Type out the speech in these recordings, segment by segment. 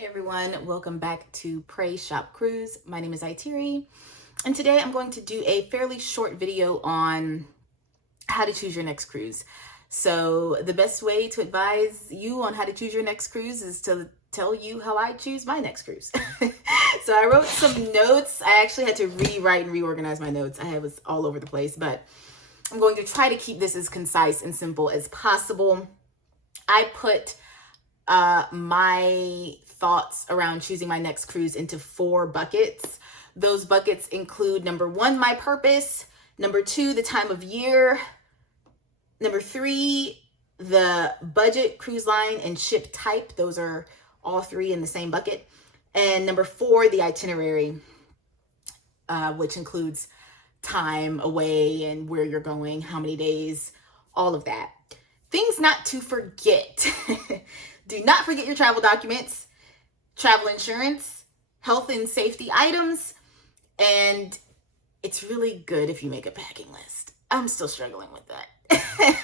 Hey everyone, welcome back to Pray Shop Cruise. My name is Itinerary, and today I'm going to do a fairly short video on how to choose your next cruise. So the best way to advise you on how to choose your next cruise is to tell you how I choose my next cruise. So I wrote some notes. I actually had to rewrite and reorganize my notes. I was all over the place, but I'm going to try to keep this as concise and simple as possible. I put my thoughts around choosing my next cruise into 4 buckets. Those buckets include number 1, my purpose, number 2, the time of year, number 3, the budget, cruise line, and ship type. Those are all 3 in the same bucket. And number 4, the itinerary, which includes time away and where you're going, how many days, all of that. Things not to forget. Do not forget your travel documents, travel insurance, health and safety items, and it's really good if you make a packing list. I'm still struggling with that.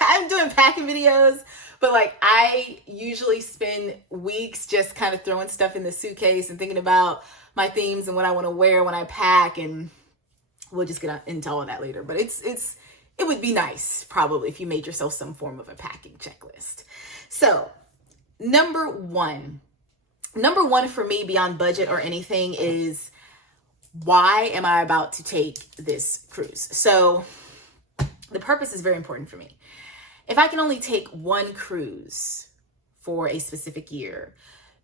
I'm doing packing videos, but I usually spend weeks just kind of throwing stuff in the suitcase and thinking about my themes and what I want to wear when I pack, and we'll just get into all of that later. But it would be nice probably if you made yourself some form of a packing checklist. So Number one for me, beyond budget or anything, is why am I about to take this cruise? So the purpose is very important for me. If I can only take one cruise for a specific year,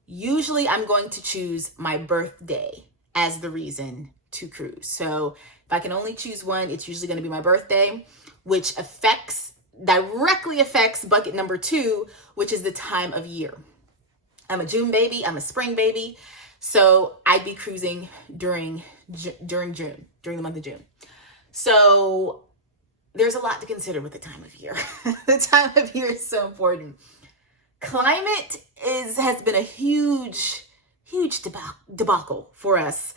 usually I'm going to choose my birthday as the reason to cruise. So if I can only choose one, it's usually going to be my birthday, which directly affects bucket number 2, which is the time of year. I'm a June baby. I'm a spring baby. So I'd be cruising during June, during the month of June. So there's a lot to consider with the time of year. The time of year is so important. Climate has been a huge debacle for us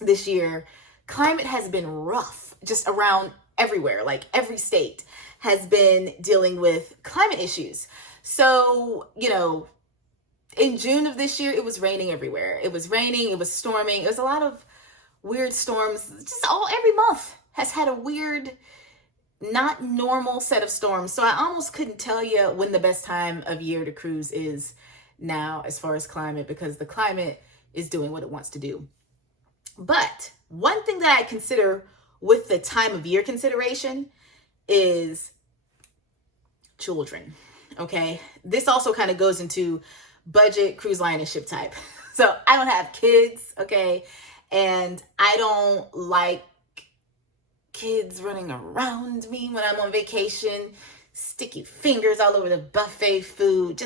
this year. Climate has been rough just around everywhere. Every state has been dealing with climate issues. So, in June of this year, it was raining everywhere. It was raining, it was storming. It was a lot of weird storms. Every month has had a weird, not normal set of storms. So I almost couldn't tell you when the best time of year to cruise is now as far as climate, because the climate is doing what it wants to do. But one thing that I consider with the time of year consideration is children. Okay. This also kind of goes into budget, cruise line, and ship type. So I don't have kids. Okay. And I don't like kids running around me when I'm on vacation, sticky fingers all over the buffet food.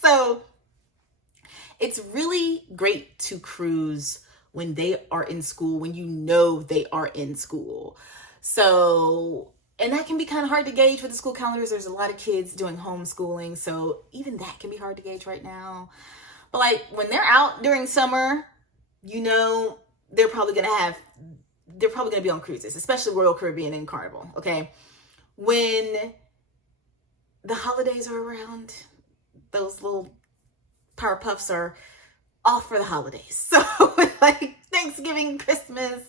So it's really great to cruise when they are in school, when they are in school. So, and that can be kind of hard to gauge with the school calendars. There's a lot of kids doing homeschooling, so even that can be hard to gauge right now. But when they're out during summer, they're probably gonna be on cruises, especially Royal Caribbean and Carnival. Okay, when the holidays are around, those little Power Puffs are off for the holidays. So Thanksgiving, Christmas,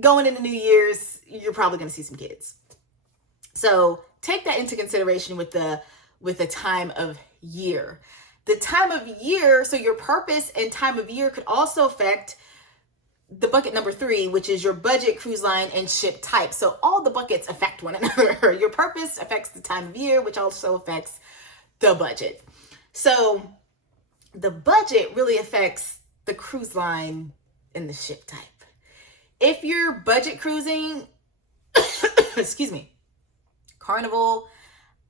going into New Year's, you're probably going to see some kids. So take that into consideration with the time of year. The time of year, so your purpose and time of year could also affect the bucket number 3, which is your budget, cruise line, and ship type. So all the buckets affect one another. Your purpose affects the time of year, which also affects the budget. So the budget really affects the cruise line and the ship type. If you're budget cruising, excuse me, Carnival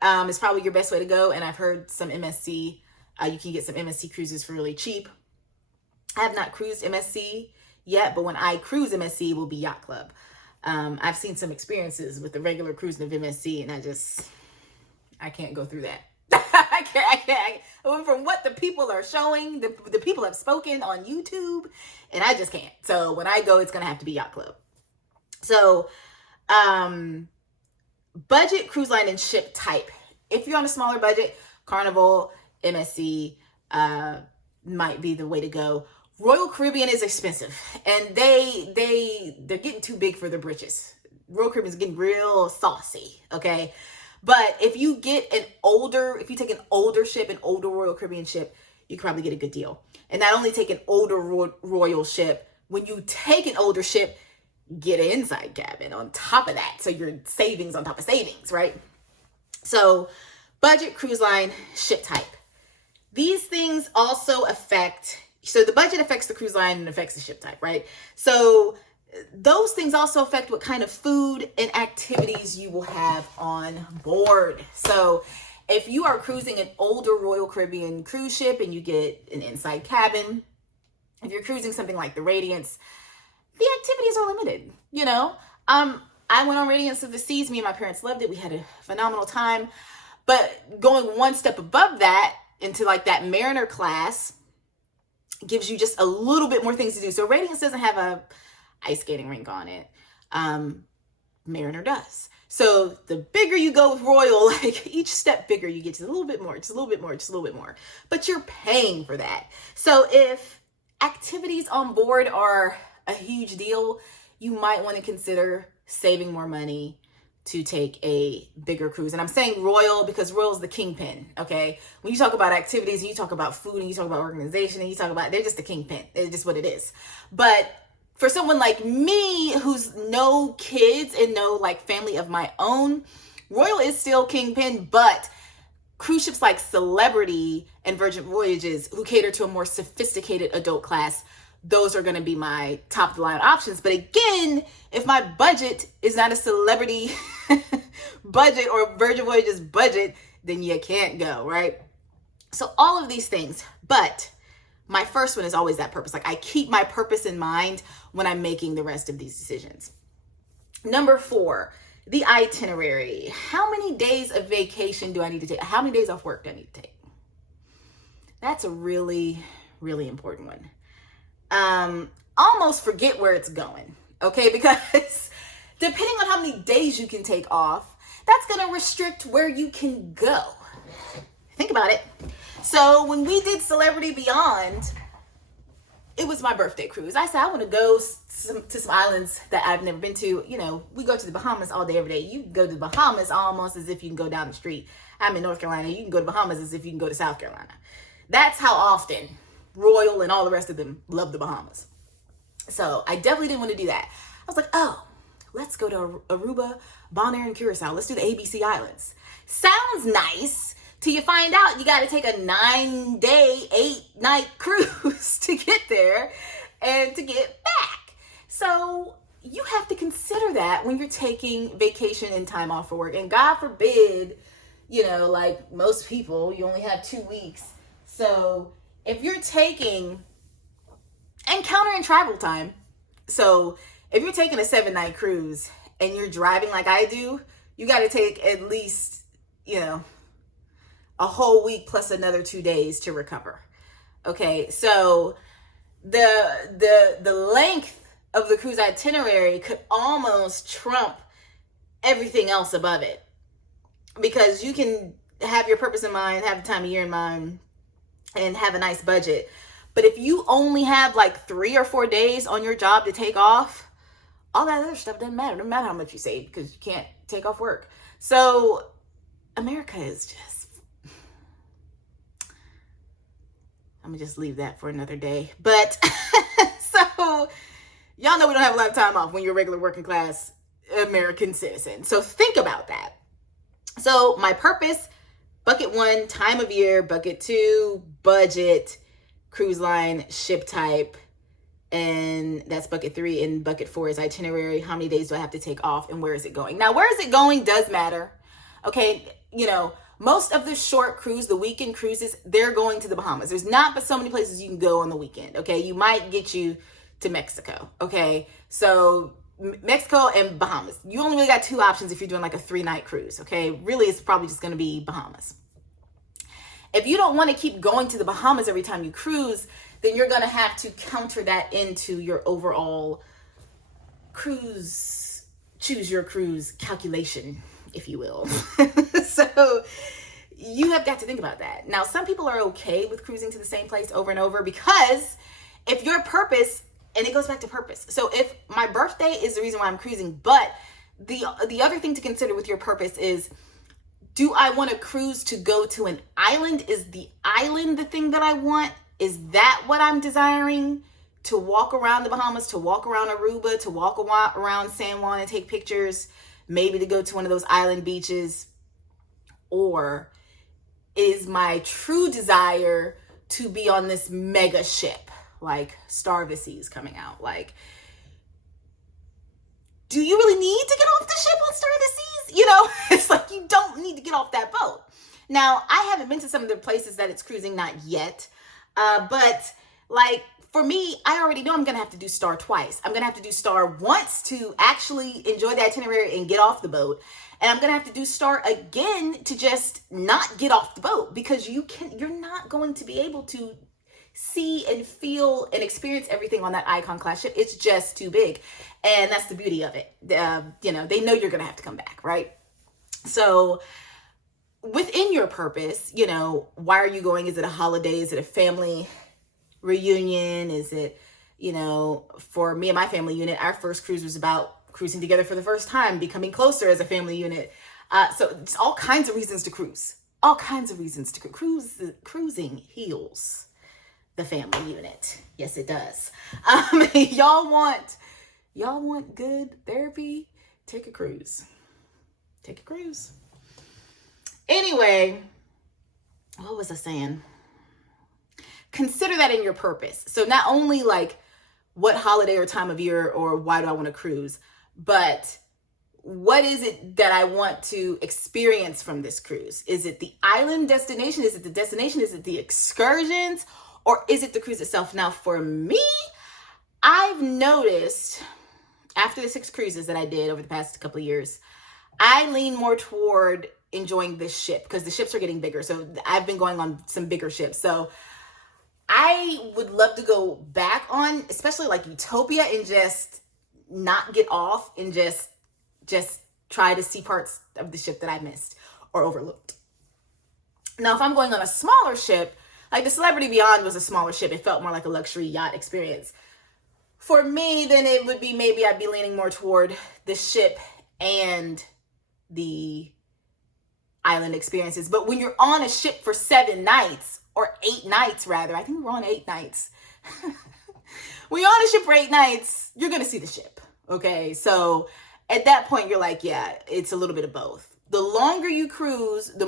is probably your best way to go. And I've heard some MSC, you can get some MSC cruises for really cheap. I have not cruised MSC yet, but when I cruise MSC, it will be Yacht Club. I've seen some experiences with the regular cruising of MSC, and I can't go through that. I can't. From what the people are showing, the people have spoken on YouTube, and I just can't. So when I go, it's going to have to be Yacht Club. So budget, cruise line, and ship type if you're on a smaller budget, Carnival, MSC might be the way to go. Royal Caribbean is expensive, and they're getting too big for their britches. Royal Caribbean is getting real saucy, okay? But if you take an older ship, an older Royal Caribbean ship, you can probably get a good deal. And not only take an older Royal ship, when you take an older ship, get an inside cabin on top of that. So your savings on top of savings, right? So budget, cruise line, ship type. These things also so the budget affects the cruise line and affects the ship type, right? So those things also affect what kind of food and activities you will have on board. So if you are cruising an older Royal Caribbean cruise ship and you get an inside cabin, if you're cruising something like the Radiance, the activities are limited, you know? I went on Radiance of the Seas. Me and my parents loved it. We had a phenomenal time. But going one step above that into like that Mariner class gives you just a little bit more things to do. So Radiance doesn't have a ice skating rink on it. Mariner does. So the bigger you go with Royal, like each step bigger, you get to a little bit more, just a little bit more, just a little bit more. But you're paying for that. So if activities on board are a huge deal, you might want to consider saving more money to take a bigger cruise. And I'm saying Royal because Royal's the kingpin, okay? When you talk about activities and you talk about food and you talk about organization and you talk about, they're just the kingpin. It's just what it is. But for someone like me who's no kids and no like family of my own, Royal is still kingpin, but cruise ships like Celebrity and Virgin Voyages who cater to a more sophisticated adult class, those are going to be my top of the line options. But again, if my budget is not a Celebrity budget or Virgin Voyages budget, then you can't go, right? So all of these things, but my first one is always that purpose. Like I keep my purpose in mind when I'm making the rest of these decisions. Number 4, the itinerary. How many days of vacation do I need to take? How many days off work do I need to take? That's a really, really important one. Almost forget where it's going, okay? Because depending on how many days you can take off, that's going to restrict where you can go. Think about it. So when we did Celebrity Beyond, it was my birthday cruise. I said, I want to go to some islands that I've never been to. You know, we go to the Bahamas all day, every day. You can go to the Bahamas almost as if you can go down the street. I'm in North Carolina. You can go to Bahamas as if you can go to South Carolina. That's how often Royal and all the rest of them love the Bahamas. So I definitely didn't want to do that. I was like, oh, let's go to Aruba, Bonaire, and Curacao. Let's do the ABC Islands. Sounds nice. Till you find out you got to take a 9-day, 8-night cruise to get there and to get back. So you have to consider that when you're taking vacation and time off for work. And God forbid, you know, like most people, you only have 2 weeks. So if you're taking, and counter in travel time. So if you're taking a 7-night cruise and you're driving like I do, you got to take at least, you know, a whole week plus another 2 days to recover. Okay, so the length of the cruise itinerary could almost trump everything else above it, because you can have your purpose in mind, have the time of year in mind, and have a nice budget. But if you only have like 3 or 4 days on your job to take off, all that other stuff doesn't matter. It doesn't matter how much you save because you can't take off work. So America is just, I'm gonna just leave that for another day. But so y'all know we don't have a lot of time off when you're a regular working class American citizen. So think about that. So my purpose, bucket 1, time of year, bucket 2, budget, cruise line, ship type, and that's bucket 3. And bucket 4 is itinerary. How many days do I have to take off and where is it going? Now, where is it going does matter. Okay, you know, most of the short cruise, the weekend cruises, they're going to the Bahamas. There's not but so many places you can go on the weekend, okay? You might get you to Mexico, okay? So Mexico and Bahamas. You only really got 2 options if you're doing like a 3-night cruise, okay? Really, it's probably just gonna be Bahamas. If you don't want to keep going to the Bahamas every time you cruise, then you're gonna have to counter that into your overall cruise, choose your cruise calculation, if you will. So you have got to think about that. Now, some people are okay with cruising to the same place over and over, because if your purpose, and it goes back to purpose. So if my birthday is the reason why I'm cruising, but the other thing to consider with your purpose is, do I want to cruise to go to an island? Is the island the thing that I want? Is that what I'm desiring? To walk around the Bahamas, to walk around Aruba, to walk around San Juan and take pictures, maybe to go to one of those island beaches? Or is my true desire to be on this mega ship, like Star of the Seas coming out? Like, do you really need to get off the ship on Star of the Seas? You know, it's like, you don't need to get off that boat. Now, I haven't been to some of the places that it's cruising, not yet. But like, for me, I already know I'm going to have to do Star twice. I'm going to have to do Star once to actually enjoy the itinerary and get off the boat. And I'm going to have to do Star again to just not get off the boat, because you're not going to be able to see and feel and experience everything on that Icon class ship. It's just too big. And that's the beauty of it. You know, they know you're going to have to come back, right? So within your purpose, you know, why are you going? Is it a holiday? Is it a family reunion? Is it, you know, for me and my family unit, our first cruise was about cruising together for the first time, becoming closer as a family unit. So it's all kinds of reasons to cruise. All kinds of reasons to cruise. Cruising heals the family unit. Yes, it does. Y'all want good therapy? Take a cruise. Take a cruise. Anyway, what was I saying? Consider that in your purpose. So not only like what holiday or time of year or why do I want to cruise, but what is it that I want to experience from this cruise? Is it the island destination? Is it the destination? Is it the excursions? Or is it the cruise itself? Now, for me, I've noticed after the 6 cruises that I did over the past couple of years, I lean more toward enjoying this ship, because the ships are getting bigger. So I've been going on some bigger ships. So I would love to go back on, especially like Utopia, and just not get off and just try to see parts of the ship that I missed or overlooked. Now, if I'm going on a smaller ship, like the Celebrity Beyond was a smaller ship. It felt more like a luxury yacht experience. For me, then it would be, maybe I'd be leaning more toward the ship and the island experiences. But when you're on a ship for 7 nights, or 8 nights rather, I think we're on 8 nights. When you're on a ship for 8 nights, you're going to see the ship. Okay. So at that point, you're like, yeah, it's a little bit of both. The longer you cruise, the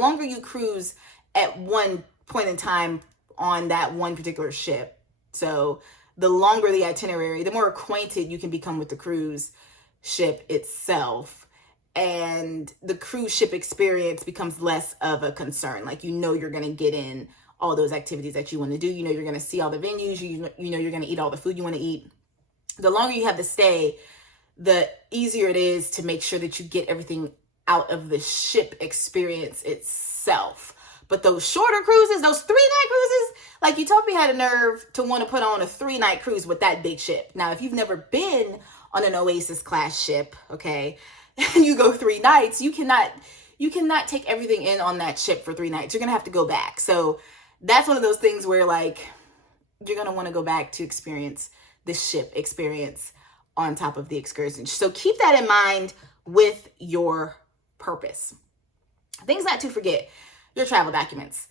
longer you cruise at one point in time on that one particular ship. So the longer the itinerary, the more acquainted you can become with the cruise ship itself. And the cruise ship experience becomes less of a concern. Like, you know, you're going to get in all those activities that you want to do. You know, you're going to see all the venues. You know, you're going to eat all the food you want to eat. The longer you have to stay, the easier it is to make sure that you get everything out of the ship experience itself. But those shorter cruises, those 3-night cruises, like Utopia had a nerve to want to put on a 3-night cruise with that big ship. Now, if you've never been on an Oasis class ship, okay, and you go 3 nights, you cannot take everything in on that ship for 3 nights. You're going to have to go back. So that's one of those things where, like, you're going to want to go back to experience the ship experience on top of the excursion. So keep that in mind with your purpose. Things not to forget: your travel documents.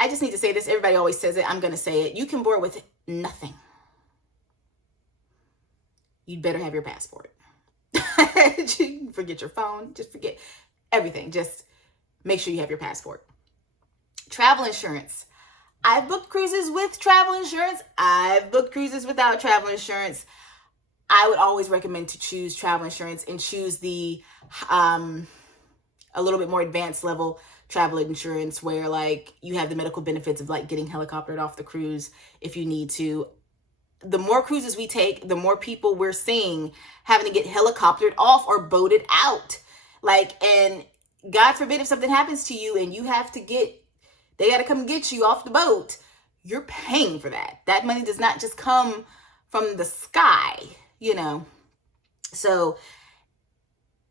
I just need to say this. Everybody always says it. I'm going to say it. You can board with nothing. You'd better have your passport. Forget your phone. Just forget everything. Just make sure you have your passport. Travel insurance. I've booked cruises with travel insurance. I've booked cruises without travel insurance. I would always recommend to choose travel insurance and choose the a little bit more advanced level travel insurance, where like you have the medical benefits of like getting helicoptered off the cruise if you need to. The more cruises we take, the more people we're seeing having to get helicoptered off or boated out. Like, and God forbid if something happens to you and you have to they got to come get you off the boat, you're paying for that. That money does not just come from the sky, you know. So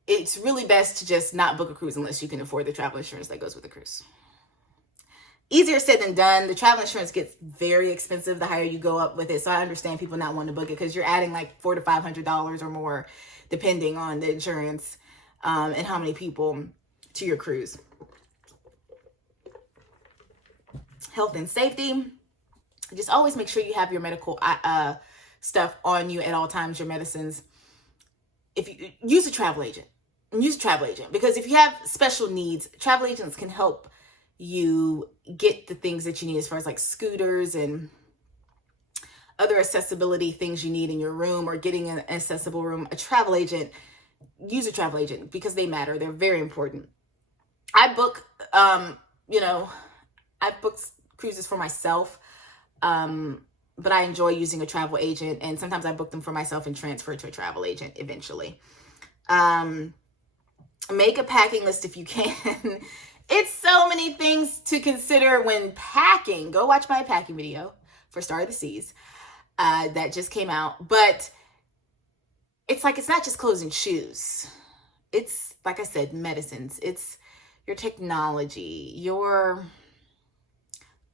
it's really best to just not book a cruise unless you can afford the travel insurance that goes with the cruise. Easier said than done. The travel insurance gets very expensive the higher you go up with it. So I understand people not wanting to book it because you're adding like $400 to $500 or more, depending on the insurance and how many people to your cruise. Health and safety. Just always make sure you have your medical stuff on you at all times, your medicines. If you use a travel agent, because if you have special needs, travel agents can help you get the things that you need as far as like scooters and other accessibility things you need in your room or getting an accessible room. Use a travel agent because they matter. They're very important. I've booked cruises for myself, but I enjoy using a travel agent, and sometimes I book them for myself and transfer to a travel agent eventually. Make a packing list if you can. It's so many things to consider when packing. Go watch my packing video for Star of the Seas that just came out. But it's not just clothes and shoes. It's, like I said, medicines. It's your technology, your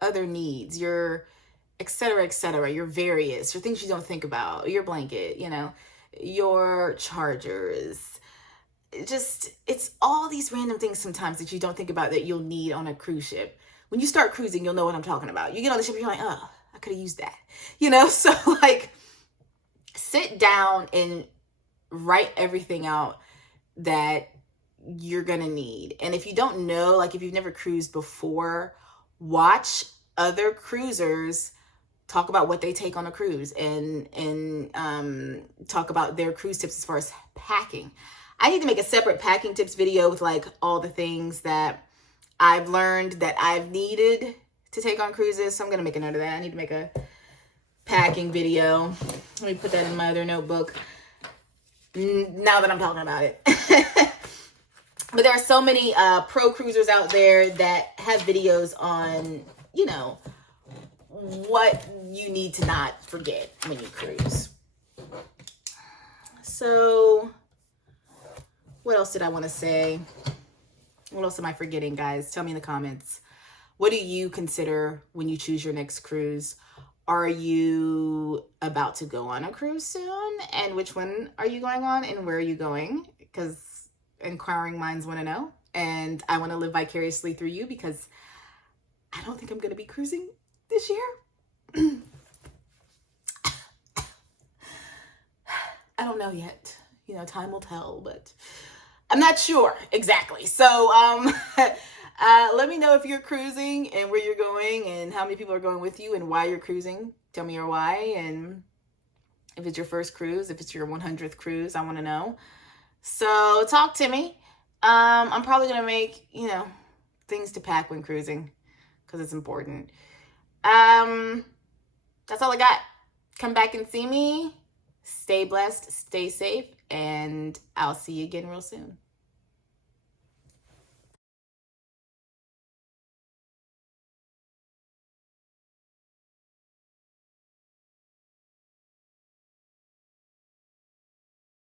other needs, your et cetera, your various, your things you don't think about, your blanket, your chargers. It's all these random things sometimes that you don't think about that you'll need on a cruise ship. When you start cruising, you'll know what I'm talking about. You get on the ship, you're like, oh, I could have used that. So sit down and write everything out that you're going to need. And if you don't know, if you've never cruised before, watch other cruisers talk about what they take on a cruise and talk about their cruise tips as far as packing. I need to make a separate packing tips video with all the things that I've learned that I've needed to take on cruises. So I'm going to make a note of that. I need to make a packing video. Let me put that in my other notebook now that I'm talking about it. But there are so many pro cruisers out there that have videos on, what you need to not forget when you cruise. So what else did I want to say? What else am I forgetting, guys? Tell me in the comments. What do you consider when you choose your next cruise? Are you about to go on a cruise soon? And which one are you going on and where are you going? Because inquiring minds want to know. And I want to live vicariously through you because I don't think I'm going to be cruising this year. I don't know yet. Time will tell, but I'm not sure exactly. So let me know if you're cruising and where you're going and how many people are going with you and why you're cruising. Tell me your why, and if it's your first cruise, if it's your 100th cruise, I want to know. So talk to me. I'm probably going to make, things to pack when cruising because it's important. That's all I got. Come back and see me. Stay blessed, stay safe, and I'll see you again real soon.